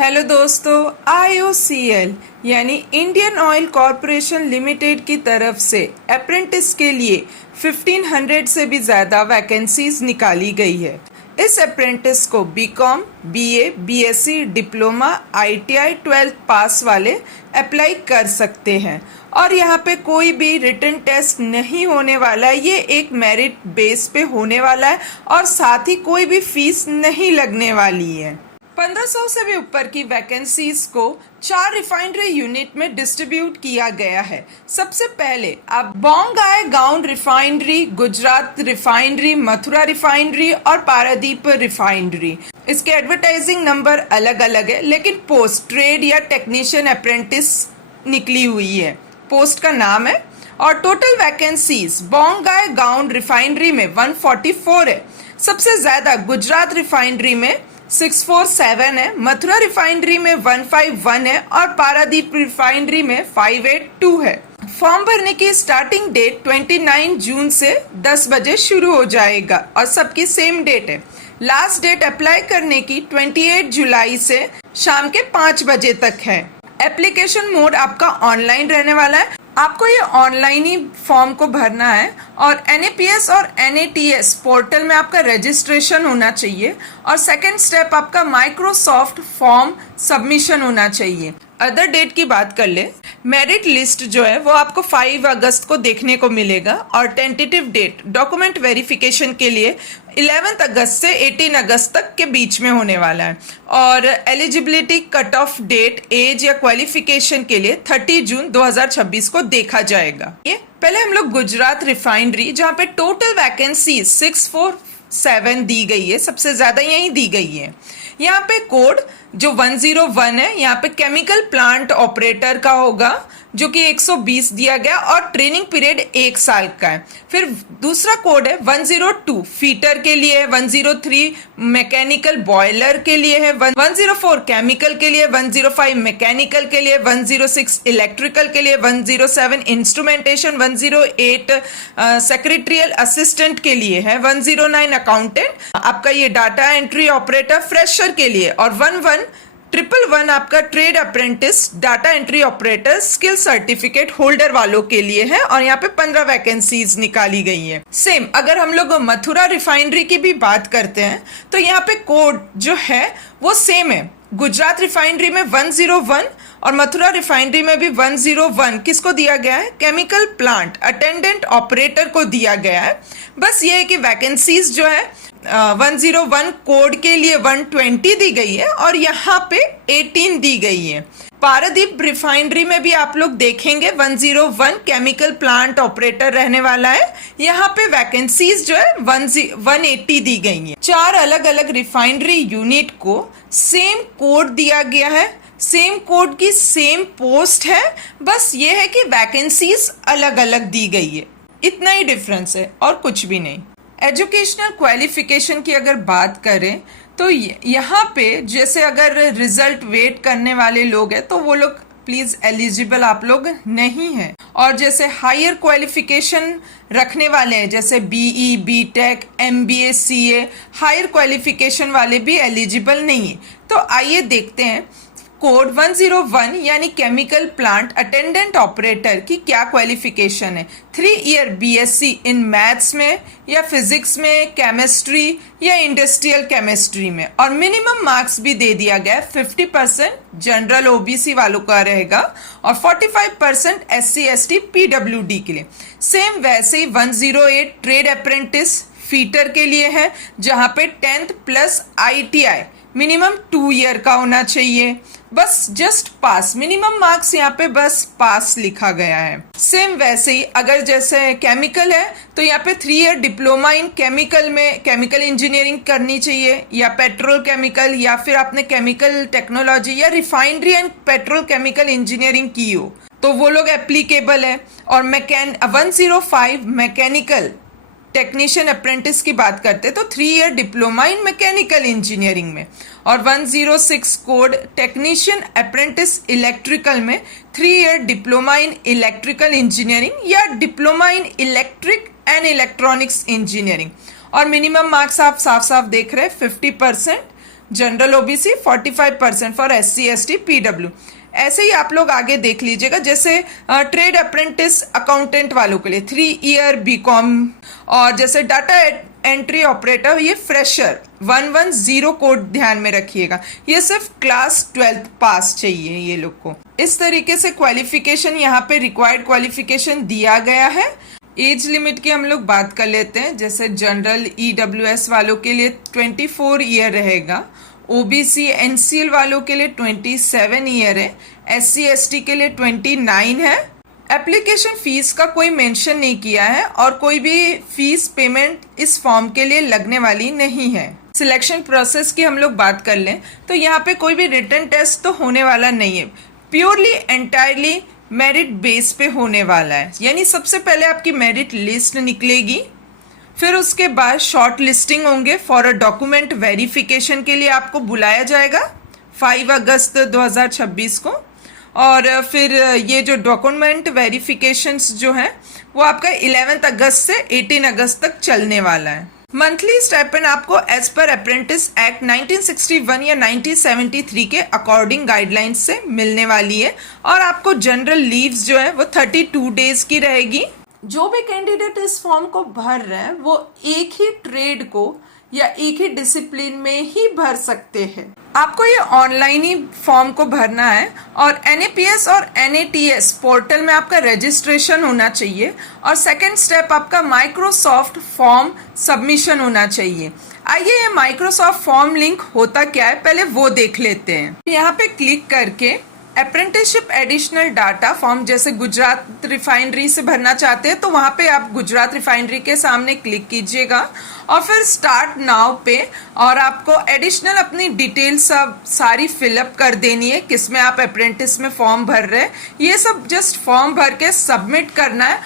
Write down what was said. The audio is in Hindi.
हेलो दोस्तों, IOCL यानी इंडियन ऑयल कॉरपोरेशन लिमिटेड की तरफ से अप्रेंटिस के लिए 1500 से भी ज़्यादा वैकेंसीज निकाली गई है। इस अप्रेंटिस को BCom, BA, BSc, diploma, ITI 12th pass वाले अप्लाई कर सकते हैं और यहाँ पे कोई भी रिटन टेस्ट नहीं होने वाला है। ये एक मेरिट बेस पे होने वाला है और साथ ही कोई भी फीस नहीं लगने वाली है। 1500 से भी ऊपर की वैकेंसीज को 4 रिफाइनरी यूनिट में डिस्ट्रीब्यूट किया गया है। सबसे पहले आप Bongaigaon refinery, Gujarat refinery, Mathura refinery और पारादीप रिफाइनरी। इसके एडवर्टाइजिंग नंबर अलग अलग है, लेकिन पोस्ट ट्रेड या टेक्नीशियन अप्रेंटिस निकली हुई है। पोस्ट का नाम है और total vacancies Bongaigaon refinery में 144 है। सबसे ज्यादा गुजरात रिफाइनरी में 647 है, मथुरा रिफाइनरी में 151 है और पारादीप रिफाइनरी में 582 है। फॉर्म भरने की स्टार्टिंग डेट 29 जून से 10 बजे शुरू हो जाएगा और सबकी सेम डेट है। लास्ट डेट अप्लाई करने की 28 जुलाई से शाम के 5 बजे तक है। एप्लीकेशन मोड आपका ऑनलाइन रहने वाला है। आपको ये ऑनलाइन ही फॉर्म को भरना है और NAPS और NATS पोर्टल में आपका रजिस्ट्रेशन होना चाहिए और सेकंड स्टेप आपका माइक्रोसॉफ्ट फॉर्म सबमिशन होना चाहिए। अदर डेट की बात कर ले, मेरिट लिस्ट जो है वो आपको 5 अगस्त को देखने को मिलेगा और टेंटेटिव डेट डॉक्यूमेंट वेरिफिकेशन के लिए 11 अगस्त से 18 अगस्त तक के बीच में होने वाला है और eligibility cut off date age या क्वालिफिकेशन के लिए 30 जून 2026 को देखा जाएगा। ये पहले हम लोग गुजरात रिफाइनरी, जहाँ पे टोटल वैकेंसी 647 दी गई है, सबसे ज्यादा यही दी गई है। यहाँ पे कोड जो 101 है, यहाँ पे केमिकल प्लांट ऑपरेटर का होगा जो कि 120 दिया गया और ट्रेनिंग पीरियड 1 साल का है। फिर दूसरा कोड है 102 फीटर के लिए है, 103 मैकेनिकल बॉयलर के लिए है, 104 केमिकल के लिए, 105 मैकेनिकल के लिए, 106 इलेक्ट्रिकल के लिए, 107 इंस्ट्रूमेंटेशन, 108 सेक्रेटरियल असिस्टेंट के लिए है, 109 अकाउंटेंट आपका ये डाटा एंट्री ऑपरेटर फ्रेशर के लिए और 111 आपका trade apprentice data entry operator skill certificate holder वालों के लिए है और यहाँ पे 15 वैकेंसीज निकाली गई है। सेम अगर हम लोग मथुरा रिफाइनरी की भी बात करते हैं तो यहाँ पे कोड जो है वो सेम है। गुजरात रिफाइनरी में 101 और मथुरा रिफाइनरी में भी 101 किसको दिया गया है? केमिकल प्लांट अटेंडेंट ऑपरेटर को दिया गया है। बस ये है कि वैकेंसीज जो है 101 कोड के लिए 120 दी गई है और यहाँ पे 18 दी गई है। पारादीप रिफाइनरी में भी आप लोग देखेंगे 101 केमिकल प्लांट ऑपरेटर रहने वाला है। यहाँ पे वैकेंसीज जो है 180 दी गई है। 4 अलग अलग रिफाइनरी यूनिट को सेम कोड दिया गया है, सेम कोड की सेम पोस्ट है, बस ये है कि वैकेंसीज अलग अलग दी गई है। इतना ही डिफरेंस है और कुछ भी नहीं। एजुकेशनल क्वालिफिकेशन की अगर बात करें तो यहाँ पे जैसे अगर रिजल्ट वेट करने वाले लोग हैं तो वो लोग प्लीज एलिजिबल आप लोग नहीं हैं और जैसे हायर क्वालिफिकेशन रखने वाले हैं जैसे BE, BTech, MBA, CA higher qualification वाले भी एलिजिबल नहीं है। तो आइए देखते हैं कोड 101 यानी केमिकल प्लांट अटेंडेंट ऑपरेटर की क्या क्वालिफिकेशन है। 3 ईयर BSc इन मैथ्स में या फिजिक्स में, केमिस्ट्री या इंडस्ट्रियल केमिस्ट्री में और मिनिमम मार्क्स भी दे दिया गया है। 50% जनरल OBC वालों का रहेगा और 45% SC ST PWD के लिए। सेम वैसे ही 108 ट्रेड अप्रेंटिस फीटर के लिए है जहां पे 10th plus ITI minimum 2 year का होना चाहिए। बस जस्ट पास, मिनिमम मार्क्स यहाँ पे बस पास लिखा गया है। सेम वैसे ही अगर जैसे केमिकल है तो यहाँ पे 3 ईयर डिप्लोमा इन केमिकल में केमिकल इंजीनियरिंग करनी चाहिए या पेट्रोल केमिकल या फिर आपने केमिकल टेक्नोलॉजी या refinery and petrol chemical engineering की हो तो वो लोग एप्लीकेबल है। और 105 मैकेनिकल टेक्नीशियन अप्रेंटिस की बात करते तो 3 year diploma in mechanical engineering में और 106 कोड टेक्नीशियन अप्रेंटिस इलेक्ट्रिकल में 3 year diploma in electrical engineering या diploma in electric and electronics engineering और मिनिमम मार्क्स आप साफ साफ देख रहे हैं 50% general OBC 45% for SC ST PW। ऐसे ही आप लोग आगे देख लीजिएगा, जैसे ट्रेड अप्रेंटिस अकाउंटेंट वालों के लिए 3 ईयर BCom, और जैसे डाटा एंट्री ऑपरेटर ये फ्रेशर 110 कोड ध्यान में रखिएगा, ये सिर्फ क्लास 12th पास चाहिए ये लोग को। इस तरीके से क्वालिफिकेशन यहाँ पे रिक्वायर्ड क्वालिफिकेशन दिया गया है। एज लिमिट की हम लोग बात कर लेते हैं, जैसे जनरल EWS वालों के लिए 24 ईयर रहेगा, OBC NCL वालों के लिए 27 ईयर है, SC ST के लिए 29 है। एप्लीकेशन फीस का कोई मेंशन नहीं किया है और कोई भी फीस पेमेंट इस फॉर्म के लिए लगने वाली नहीं है। सिलेक्शन प्रोसेस की हम लोग बात कर लें तो यहाँ पे कोई भी रिटन टेस्ट तो होने वाला नहीं है, प्योरली एंटायरली मेरिट बेस पे होने वाला है। यानी सबसे पहले आपकी मेरिट लिस्ट निकलेगी, फिर उसके बाद शॉर्ट लिस्टिंग होंगे, फॉर अ डॉक्यूमेंट वेरिफिकेशन के लिए आपको बुलाया जाएगा 5 अगस्त 2026 को, और फिर ये जो डॉक्यूमेंट वेरिफिकेशंस जो हैं वो आपका 11 अगस्त से 18 अगस्त तक चलने वाला है। मंथली स्टाइपेंड आपको एज पर अप्रेंटिस एक्ट 1961 या 1973 के अकॉर्डिंग गाइडलाइंस से मिलने वाली है, और आपको जनरल लीव्स जो है वो 32 डेज की रहेगी। जो भी कैंडिडेट इस फॉर्म को भर रहे हैं वो एक ही ट्रेड को या एक ही डिसिप्लिन में ही भर सकते हैं। आपको ये ऑनलाइन ही फॉर्म को भरना है, और NAPS और NATS पोर्टल में आपका रजिस्ट्रेशन होना चाहिए, और सेकंड स्टेप आपका माइक्रोसॉफ्ट फॉर्म सबमिशन होना चाहिए। आइए ये माइक्रोसॉफ्ट फॉर्म लिंक होता क्या है पहले वो देख लेते हैं। यहाँ पे क्लिक करके अप्रेंटिसशिप एडिशनल डाटा फॉर्म, जैसे गुजरात रिफाइनरी से भरना चाहते हैं तो वहाँ पे आप गुजरात रिफाइनरी के सामने क्लिक कीजिएगा, और फिर स्टार्ट नाउ पे, और आपको एडिशनल अपनी डिटेल सब सारी फिलअप कर देनी है, किसमें आप अप्रेंटिस में फॉर्म भर रहे हैं, ये सब जस्ट फॉर्म भर के सबमिट करना है।